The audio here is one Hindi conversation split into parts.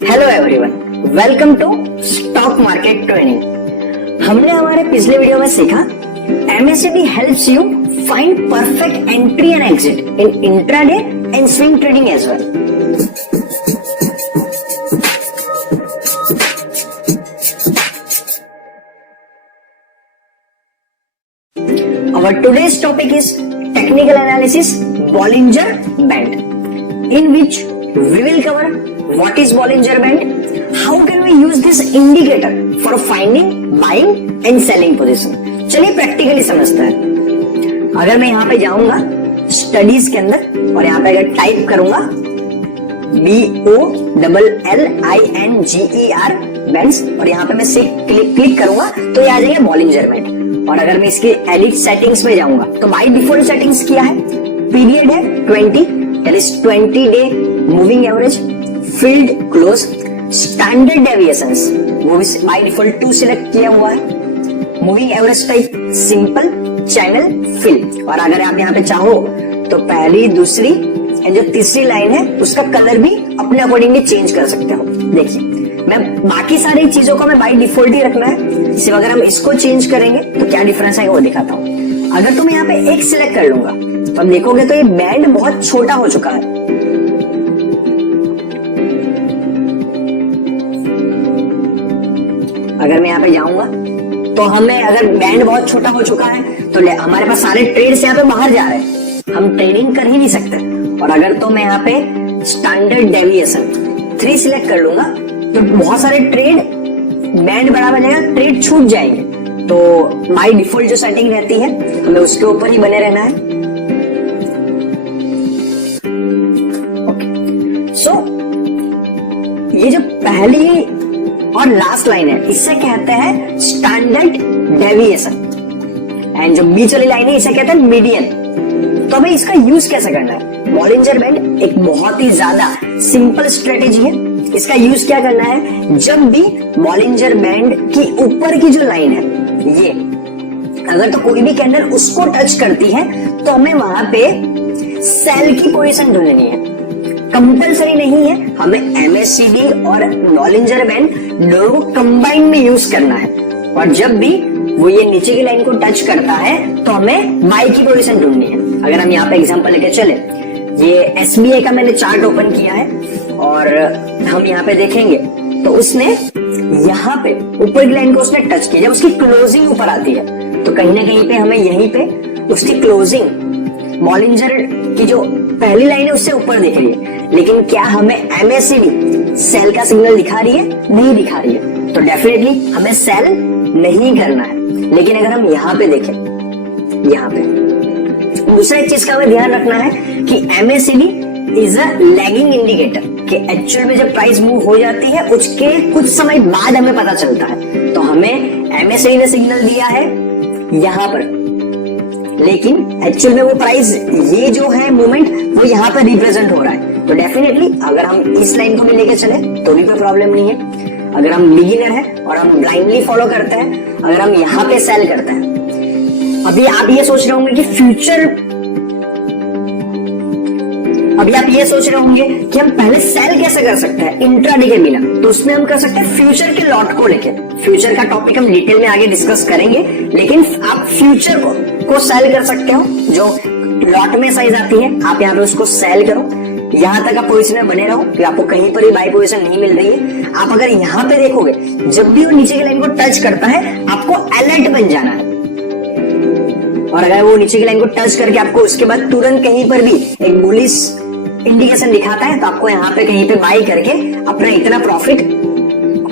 Hello everyone, welcome to stock market training. हमने हमारे पिछले वीडियो में सीखा MACD helps you find perfect entry and exit in intraday and swing trading as well. Our today's topic is technical analysis Bollinger Band, in which we will cover what is Bollinger Band, how can we use this indicator for finding buying and selling position। चलिए प्रैक्टिकली समझते हैं। अगर मैं यहाँ पे जाऊंगा स्टडीज के अंदर और यहाँ पे अगर टाइप करूंगा BOLLINGER बैंड्स और यहाँ पे मैं क्लिक करूंगा तो ये आ जाएगा बॉलिंजर बैंड। और अगर मैं इसकी एडिट सेटिंग्स में जाऊंगा तो बाय डिफॉल्ट सेटिंग्स क्या है, पीरियड है 20, that is 20 day moving average, field close, standard deviations वो भी बाय डिफॉल्ट 2 सिलेक्ट किया हुआ है, moving average type simple, channel fill. और अगर आप यहाँ पे चाहो तो पहली, दूसरी एंड जो तीसरी लाइन है उसका कलर भी अपने अकॉर्डिंगली चेंज कर सकते हो। देखिए मैं बाकी सारी चीजों को मैं बाय डिफॉल्ट ही रखना है, सिर्फ अगर हम इसको चेंज करेंगे तो क्या डिफरेंस है वो दिखाता हूँ। अगर तो मैं यहाँ पे एक सिलेक्ट कर लूंगा तो आप देखोगे तो ये बैंड बहुत छोटा हो चुका है। अगर मैं यहाँ पे जाऊंगा तो हमें अगर बैंड बहुत छोटा हो चुका है तो हमारे पास सारे ट्रेड्स यहाँ पे बाहर जा रहे हैं, हम ट्रेडिंग कर ही नहीं सकते। और अगर तो मैं यहाँ पे स्टैंडर्ड डेविएशन 3 सिलेक्ट कर लूंगा तो बहुत सारे ट्रेड बैंड बड़ा बनेगा, ट्रेड छूट जाएंगे। तो बाय डिफॉल्ट जो सेटिंग रहती है हमें उसके ऊपर ही बने रहना है। ओके, सो ये जो पहली और लास्ट लाइन है इसे कहते हैं स्टैंडर्ड डेविएशन एंड जो बीच वाली लाइन है इसे कहते हैं मीडियन। तो हमें इसका यूज कैसे करना है? बॉलिंजर बैंड एक बहुत ही ज्यादा सिंपल स्ट्रेटेजी है। इसका यूज क्या करना है, जब भी बॉलिंजर बैंड की ऊपर की जो लाइन है ये अगर तो कोई भी कैंडल उसको टच करती है तो हमें वहां पे सेल की पोजीशन ढूंढनी है। कंपल्सरी नहीं है, हमें MACD और बॉलिंजर बैंड दोनों को कंबाइन में यूज करना है। और जब भी वो ये नीचे की लाइन को टच करता है तो हमें बाय की पोजीशन ढूंढनी है। अगर हम यहाँ पे एग्जांपल लेके चले, ये SBI का मैंने चार्ट ओपन किया है और हम यहाँ पे देखेंगे तो उसने यहाँ पे ऊपर की लाइन को उसने टच किया। जब उसकी क्लोजिंग ऊपर आती है तो कहीं ना कहीं पे हमें यहीं पे उसकी क्लोजिंग बॉलिंजर की जो पहली लाइन है उससे ऊपर दिख रही है, लेकिन क्या हमें MACD सेल का सिग्नल दिखा रही है? नहीं दिखा रही है। तो डेफिनेटली हमें सेल नहीं करना है। लेकिन अगर हम यहाँ पे देखें, यहाँ पे दूसरा एक चीज का हमें ध्यान रखना है कि MACD is a lagging indicator, कि एक्चुअल में जब प्राइस मूव हो जाती है उसके कुछ समय बाद हमें पता चलता है। तो हमें MACD ने सिग्नल दिया है यहाँ पर, लेकिन एक्चुअल में वो प्राइस ये जो है मूवमेंट वो यहाँ पर रिप्रेजेंट हो रहा है। तो डेफिनेटली अगर हम इस लाइन को भी लेके चले तो भी कोई प्रॉब्लम नहीं है। अगर हम बिगिनर है और हम ब्लाइंडली फॉलो करते हैं, अगर हम यहाँ पे सेल करते हैं, अभी आप ये सोच रहे होंगे कि अभी आप ये सोच रहे होंगे कि हम पहले सेल कैसे कर सकते हैं इंट्राडे के बिना। तो उसमें हम कर सकते हैं फ्यूचर के लॉट को लेके। फ्यूचर का टॉपिक हम डिटेल में आगे डिस्कस करेंगे, लेकिन आप फ्यूचर को सेल कर सकते हो। जो लॉट में साइज आती है आप यहाँ पे उसको सेल करो, यहाँ तक आप पोजीशन में बने रहो कि आपको कहीं पर भी बाय पोजीशन नहीं मिल रही है। आप अगर यहाँ पे देखोगे जब भी वो नीचे की लाइन को टच करता है आपको अलर्ट बन जाना है। और अगर वो नीचे की लाइन को टच करके आपको उसके बाद तुरंत कहीं पर भी एक बुलिश इंडिकेशन दिखाता है तो आपको यहाँ पे कहीं पे बाय करके अपना इतना प्रॉफिट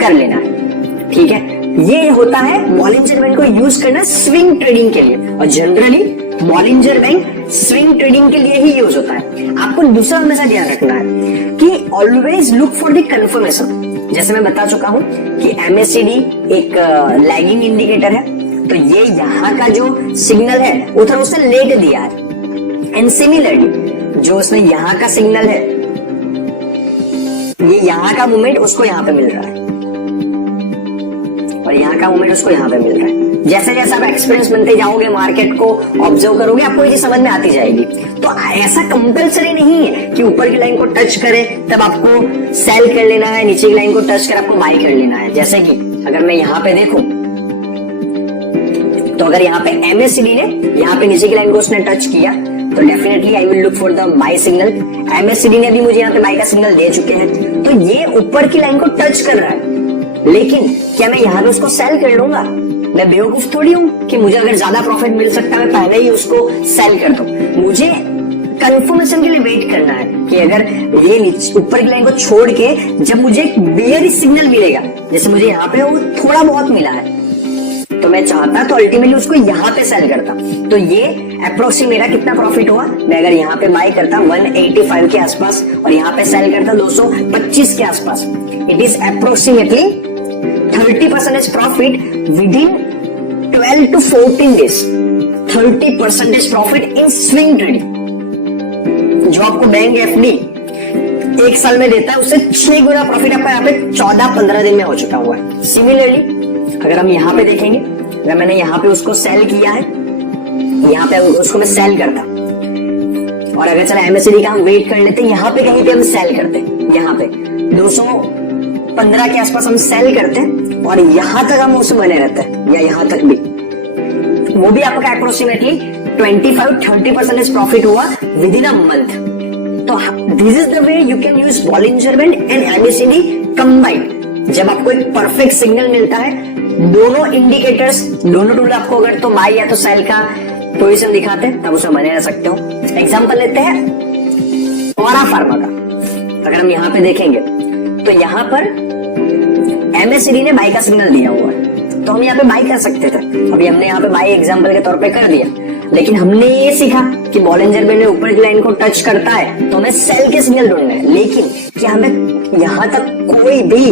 कर लेना है। ठीक है, ये होता है बॉलिंजर बैंड को यूज करना स्विंग ट्रेडिंग के लिए। और generally Bollinger band swing trading के लिए ही यूज होता है। आपको दूसरा हमेशा ध्यान रखना है कि always look for the confirmation. जैसे मैं बता चुका हूं कि MACD एक लैगिंग इंडिकेटर है, तो ये यहाँ का जो सिग्नल है वो थोड़ा उसने लेट दिया है। एंड सिमिलरली जो उसमें यहाँ का सिग्नल है, ये यहाँ का मूवमेंट उसको यहाँ पे मिल रहा है। और यहाँ का मूवमेंट उसको यहाँ पे मिल रहा है। जैसे जैसे आप एक्सपीरियंस बनते जाओगे, मार्केट को ऑब्जर्व करोगे, आपको ये चीज समझ में आती जाएगी। तो ऐसा कंपलसरी नहीं है कि ऊपर की लाइन को टच करे तब आपको सेल कर लेना है, नीचे की लाइन को टच कर आपको बाय कर लेना है। जैसे कि अगर मैं यहाँ पे देखूं तो अगर यहाँ पे MACD ने यहाँ पे नीचे की लाइन को उसने टच किया तो definitely I will look for the buy signal. MACD ने भी मुझे यहाँ पे बाय का सिग्नल दे चुके हैं, तो ये ऊपर की लाइन को टच कर रहा है, लेकिन क्या मैं यहाँ पे उसको सेल कर लूंगा? मैं बेवकूफ थोड़ी हूँ कि मुझे अगर ज्यादा प्रॉफिट मिल सकता है मैं पहले ही उसको सेल कर दूं। मुझे कंफर्मेशन के लिए वेट करना है कि अगर ये ऊपर की लाइन को छोड़ के जब मुझे एक बियरिश सिग्नल मिलेगा, जैसे मुझे यहाँ पे वो थोड़ा बहुत मिला है, तो मैं चाहता तो अल्टीमेटली उसको यहाँ पे सेल करता। तो ये अप्रोक्सीमेट मेरा कितना प्रॉफिट हुआ? मैं अगर यहाँ पे बाय करता 185 के आसपास और यहाँ पे सेल करता 225 के आसपास, it is approximately 30% profit with in 12 to 14 days। 30% profit in swing trading. जो आपको बैंक FD 1 साल में देता है उससे 6 गुना प्रॉफिट आपका यहाँ पे 14-15 दिन में हो चुका हुआ है। सिमिलरली अगर हम यहाँ पे देखेंगे, अगर मैंने यहाँ पे उसको सेल किया है, यहाँ पे उसको मैं सेल करता और अगर चला MACD का हम वेट कर लेते, यहाँ पे कहीं पे हम सेल करते, यहाँ पे 215 के आसपास हम सेल करते और यहाँ तक हम उससे बने रहते हैं, या यहाँ तक भी, वो भी आपका अप्रोक्सीमेटली 25-30% प्रॉफिट हुआ विद इन अ मंथ। तो this is the way you can use Bollinger band and MACD combined. जब आपको एक परफेक्ट सिग्नल मिलता है, दोनों इंडिकेटर्स, दोनों टूल आपको अगर तो बाय या तो सेल का पोजीशन दिखाते हैं, तब उसमें बने रह सकते हो। एग्जांपल लेते हैं औरा फार्मा का। अगर हम यहाँ पे देखेंगे तो यहाँ पर MACD ने बाय का सिग्नल दिया हुआ है, तो हम यहाँ पे बाय कर सकते थे। अभी हमने यहाँ पे बाय एग्जांपल के तौर पे कर दिया, लेकिन हमने ये सीखा कि बॉलिंजर बैंड ऊपर की लाइन को टच करता है तो हमें सेल के सिग्नल ढूंढने हैं। लेकिन क्या हमें यहाँ तक कोई भी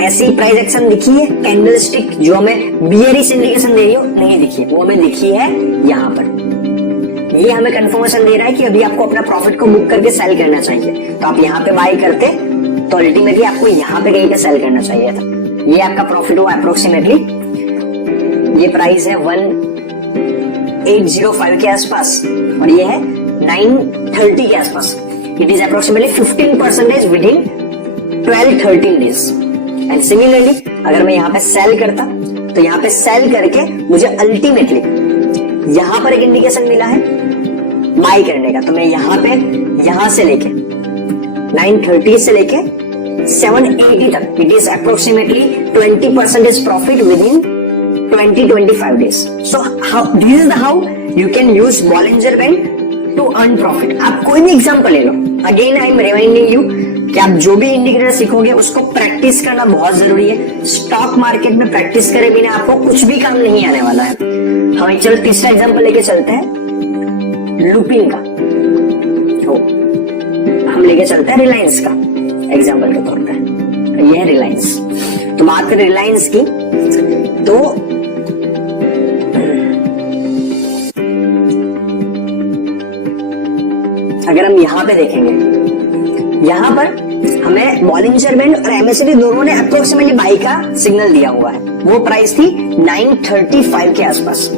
ऐसी प्राइस एक्शन दिखी है कैंडलस्टिक जो हमें बियरिश इंडिकेशन दे रही हो? नहीं दिखी, वो हमें दिखी है यहाँ पर। ये हमें कंफर्मेशन दे रहा है कि अभी आपको अपना प्रॉफिट को बुक करके सेल करना चाहिए। तो आप यहाँ पे बाय करते तो अल्टीमेटली आपको यहाँ पे कहीं पे सेल करना चाहिए था। ये आपका प्रॉफिट हुआ अप्रोक्सीमेटली, ये प्राइस है 1805 के आसपास और ये है 930 के आसपास। It is approximately 15% with in 12-13 days. And similarly अगर मैं यहाँ पे सेल करता तो यहाँ पे सेल करके मुझे अल्टीमेटली यहाँ पर एक इंडिकेशन मिला है बाय करने का, तो मैं यहाँ पे यहाँ से लेके 930 से लेके 780 तक, it is approximately 20% profit within 20-25 days. So this is how you can use Bollinger band to earn profit. आप कोई भी एग्जांपल ले लो, again I am reminding you कि आप जो भी इंडिकेटर सीखोगे उसको प्रैक्टिस करना बहुत जरूरी है। स्टॉक मार्केट में प्रैक्टिस करे बिना आपको कुछ भी काम नहीं आने वाला है। हम चलो तीसरा एग्जांपल लेके चलते हैं लुपिन का। तो हम लेके चलते हैं रिलायंस का एग्जांपल के तौर पे। ये है रिलायंस। तो बात करें रिलायंस की, तो अगर हम यहाँ पे देखेंगे, यहाँ पर हमें बॉलिंजर बैंड और MACD दोनों ने अप्रोक्सीमेटली बाय का सिग्नल दिया हुआ है। वो प्राइस थी 935 के आसपास।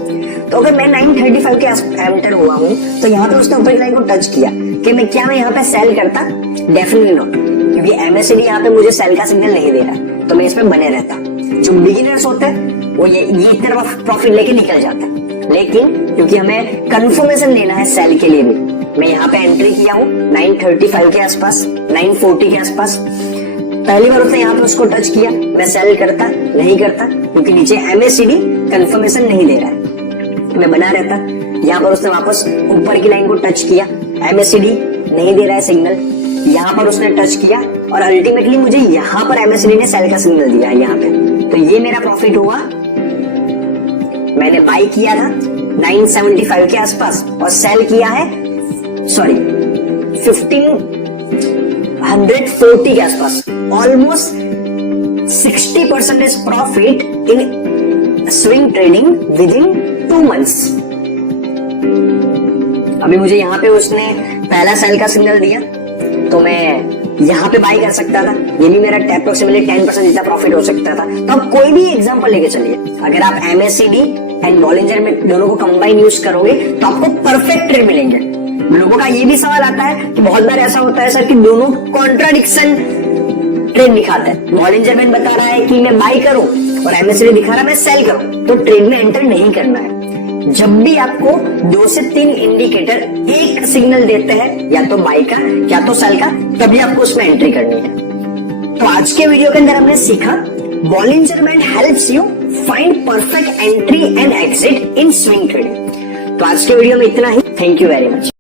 तो अगर मैं 935 के एंटर हुआ हूं तो यहाँ पे उसने ऊपर की लाइन को टच किया कि मैं यहाँ पे सेल करता? डेफिनेटली नॉट, क्योंकि MACD यहाँ पे मुझे सेल का सिग्नल नहीं दे रहा, तो मैं इसमें बने रहता। जो बिगिनर्स होते हैं वो ये तरफ प्रॉफिट लेके निकल जाते हैं, लेकिन क्योंकि हमें कंफर्मेशन लेना है सेल के लिए भी, मैं यहाँ पे एंट्री किया हूँ 935 के आसपास, 940 के आसपास। पहली बार उसने यहाँ पे उसको टच किया, मैं सेल करता? नहीं करता, क्योंकि नीचे MACD कंफर्मेशन नहीं दे रहा है, मैं बना रहता। यहाँ पर उसने वापस ऊपर की लाइन को टच किया, MACD नहीं दे रहा है सिग्नल, यहाँ पर उसने टच किया और अल्टीमेटली मुझे यहाँ पर MACD ने सेल का सिग्नल दिया है यहाँ पे। तो ये मेरा प्रॉफिट हुआ। मैंने बाय किया था 975 के आसपास और सेल किया है 1540 के आसपास। Almost 60% profit in swing trading with in 2 months। अभी मुझे यहाँ पे उसने पहला सेल का सिग्नल दिया, तो मैं यहाँ पे बाई कर सकता था, ये भी मेरा अप्रोक्सीमेटली 10% जितना प्रॉफिट हो सकता था। तो आप कोई भी एग्जांपल लेके चलिए, अगर आप MACD एंड बॉलिंजर में दोनों को कंबाइन यूज करोगे तो आपको परफेक्ट ट्रेड मिलेंगे। लोगों का ये भी सवाल आता है कि बहुत बार ऐसा होता है सर कि दोनों कॉन्ट्राडिक्शन ट्रेड दिखाता है। बॉलिंजर बैंड बता रहा है कि मैं बाई करूं और MACD दिखा रहा है मैं सेल करूं, तो ट्रेड में एंटर नहीं करना है। जब भी आपको 2 से 3 इंडिकेटर एक सिग्नल देते हैं, या तो बाई का या तो सेल का, तभी आपको उसमें एंट्री करनी है। तो आज के वीडियो के अंदर हमने सीखा Bollinger band helps you find perfect entry and exit in swing trading. तो आज के वीडियो में इतना ही। Thank you very much.